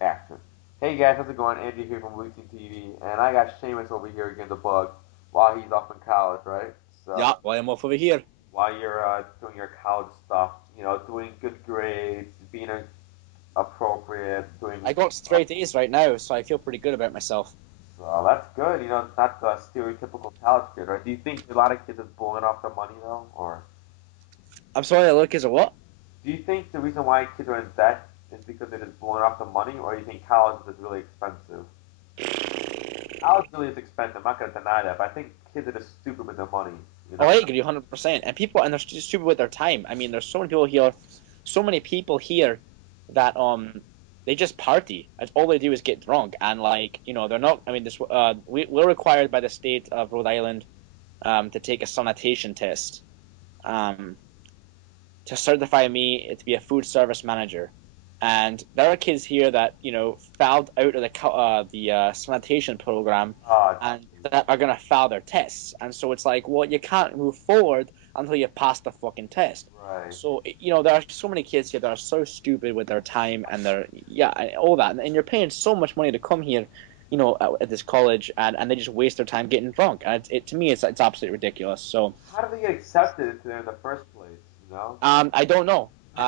Action. Hey guys, how's it going? Andrew here from BlueTeamTV, and I got Seamus over here getting the bug while he's off in college, right? Yeah, So well, I'm off over here. while you're doing your college stuff, doing good grades, being appropriate, doing I got straight A's right now, so I feel pretty good about myself. so that's good. It's not the stereotypical college kid, right? Do you think a lot of kids is blowing off their money though, or I'm sorry, I look as a what? do you think the reason why kids are in debt is because they're just blowing off the money, or do you think college is really expensive? College really is expensive. I'm not gonna deny that, but I think kids are just stupid with their money. You Oh, know? I agree 100%. And they're stupid with their time. I mean, there's so many people here that they just party. That's all they do is get drunk, and like they're not. I mean, we're required by the state of Rhode Island to take a sanitation test um to certify me to be a food service manager. And there are kids here that fouled out of the sanitation program, Oh, and geez. that are gonna fail their tests. And so it's like, well, you can't move forward until you pass the fucking test. Right. So there are so many kids here that are so stupid with their time and their and all that, and you're paying so much money to come here, at this college, and they just waste their time getting drunk. And to me, it's absolutely ridiculous. So How do they get accepted into there in the first place? You know? I don't know. you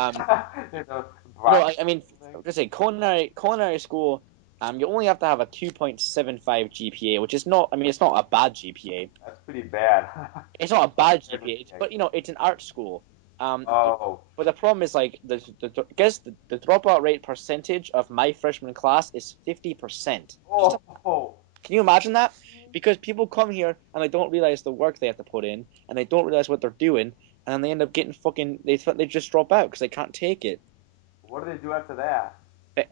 know, I mean, bribe I was gonna say culinary school. You only have to have a 2.75 GPA, which is not. I mean, it's not a bad GPA. That's pretty bad. It's not a bad Very GPA, mistake. but it's an art school. Um, but, Oh, but the problem is like I guess the dropout rate percentage of my freshman class is 50%. Just oh, can you imagine that? Because people come here and they don't realize the work they have to put in, and they don't realize what they're doing, and then they end up getting fucking. They just drop out because they can't take it. what do they do after that?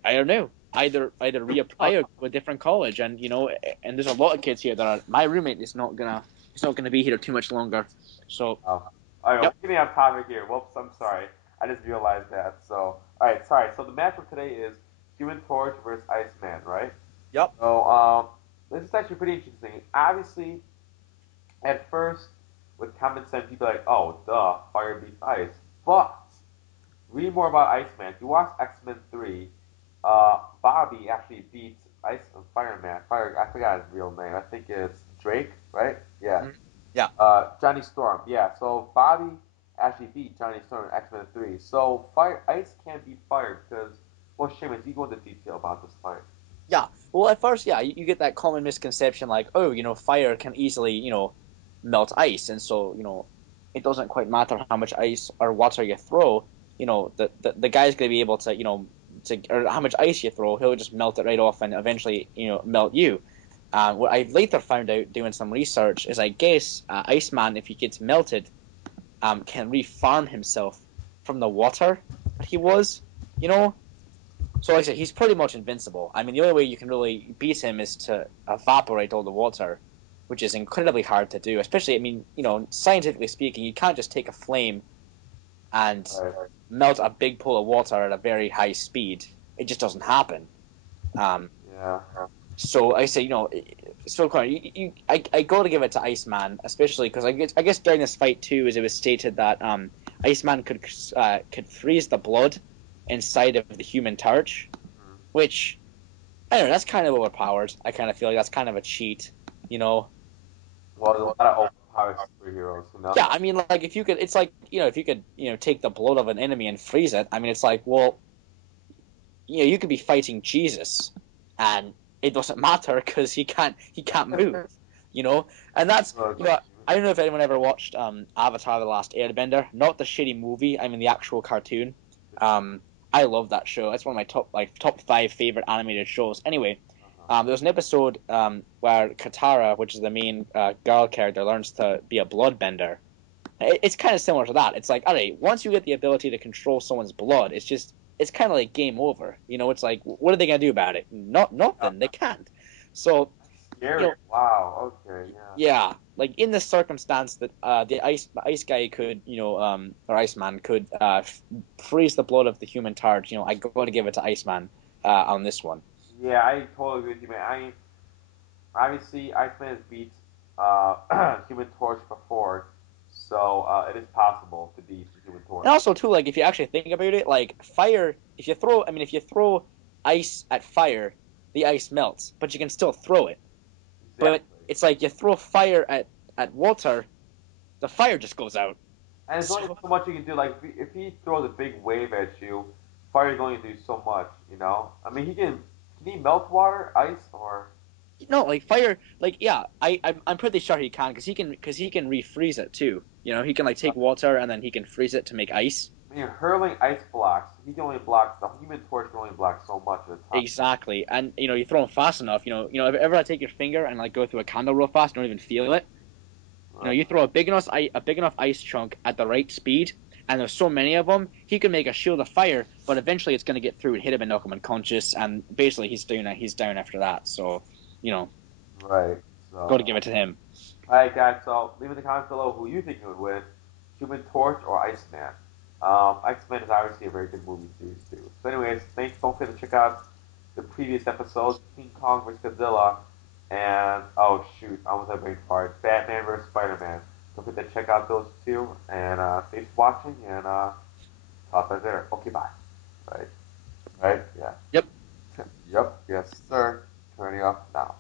I don't know. Either reapply or go to a different college, and and there's a lot of kids here that are. My roommate is not gonna be here too much longer. So, Oh, all right, we're yep, getting off topic here. Whoops, I'm sorry. I just realized that. So, all right, sorry. So the match for today is Human Torch versus Iceman, right? yep. So, this is actually pretty interesting. Obviously, at first, with common sense, people are like, oh, duh, fire beats ice. But read more about Iceman. If you watch X Men 3, Bobby actually beats Ice Fireman. Fire, I forgot his real name. I think it's Drake, right? Yeah. Mhm. Yeah. Johnny Storm. Yeah. So Bobby actually beat Johnny Storm in X Men 3. So fire, ice can't beat fire because, well, Seamus, you go into detail about this fight. Yeah. Well, at first, yeah, you get that common misconception like, oh, fire can easily, melt ice, and so, it doesn't quite matter how much ice or water you throw. The guy's gonna be able to, or how much ice you throw, he'll just melt it right off and eventually, melt you. What I later found out doing some research is I guess Iceman, if he gets melted, can refarm himself from the water that he was, you know, so, like I said, he's pretty much invincible. I mean, the only way you can really beat him is to evaporate all the water, which is incredibly hard to do. Especially, I mean, scientifically speaking, you can't just take a flame and Right. melt a big pool of water at a very high speed. It just doesn't happen. Um, Yeah. so I say, so Connor, I got to give it to Iceman, especially because I guess during this fight too, as it was stated that Iceman could freeze the blood inside of the Human Torch, Mhm. which I don't know. That's kind of overpowered. I kind of feel like that's kind of a cheat, you know. Well, there's a lot of overpowered superheroes, you know. Yeah, I mean, like if you could, it's like if you could, take the blood of an enemy and freeze it. I mean, it's like, well, you could be fighting Jesus, and it doesn't matter because he can't move, you know. And that's Okay. I don't know if anyone ever watched Avatar: The Last Airbender, not the shitty movie. I mean the actual cartoon. Um, I love that show. It's one of my top five favorite animated shows. Anyway, Uh-huh. there was an episode where Katara, which is the main girl character, learns to be a bloodbender. It's kind of similar to that. It's like, all right, once you get the ability to control someone's blood, it's kind of like game over. It's like, what are they gonna do about it? Not Yeah, nothing. They can't. So, that's you scary. know, Wow. Okay. Yeah. yeah, like in the circumstance that the ice guy could, or Iceman could freeze the blood of the Human Torch. I got to give it to Iceman on this one. Yeah, I totally agree with you, man. Obviously Iceman has beat Human Torch before, so it is possible to beat Human And Torch. also too, like if you actually think about it, like fire, if you throw, I mean, if you throw ice at fire, the ice melts, but you can still throw it. But Exactly. it's like you throw fire at water, the fire just goes out. And there's only So so much you can do. Like if he throws a big wave at you, fire's going to do so much. I mean, he can. Can he melt water, ice, or no, like fire, like yeah, I'm pretty sure he can because he can refreeze it too. He can like take water and then he can freeze it to make ice. I mean, hurling ice blocks. He can only block the Human Torch can only block so much at a time. Exactly, and you throw them fast enough. If ever I take your finger and like go through a candle real fast, don't even feel it. Right. You throw a big enough ice chunk at the right speed, and there's so many of them, he can make a shield of fire. But eventually, it's going to get through and hit him and knock him unconscious, and basically he's down. He's down after that. So, you know, Right. got to So, give it to him. all right, guys. So leave in the comments below who you think you would win, Human Torch or Iceman. Iceman is obviously a very good movie series too. So, anyways, thanks. Don't forget to check out the previous episodes: King Kong vs Godzilla, and oh shoot, I almost had a big part. Batman vs Spider-Man. Don't forget to check out those two. And thanks for watching. And talk to you later. Okay, bye. Right. Right. Yeah. Yep. Yep. Yes, sir. Turning off now.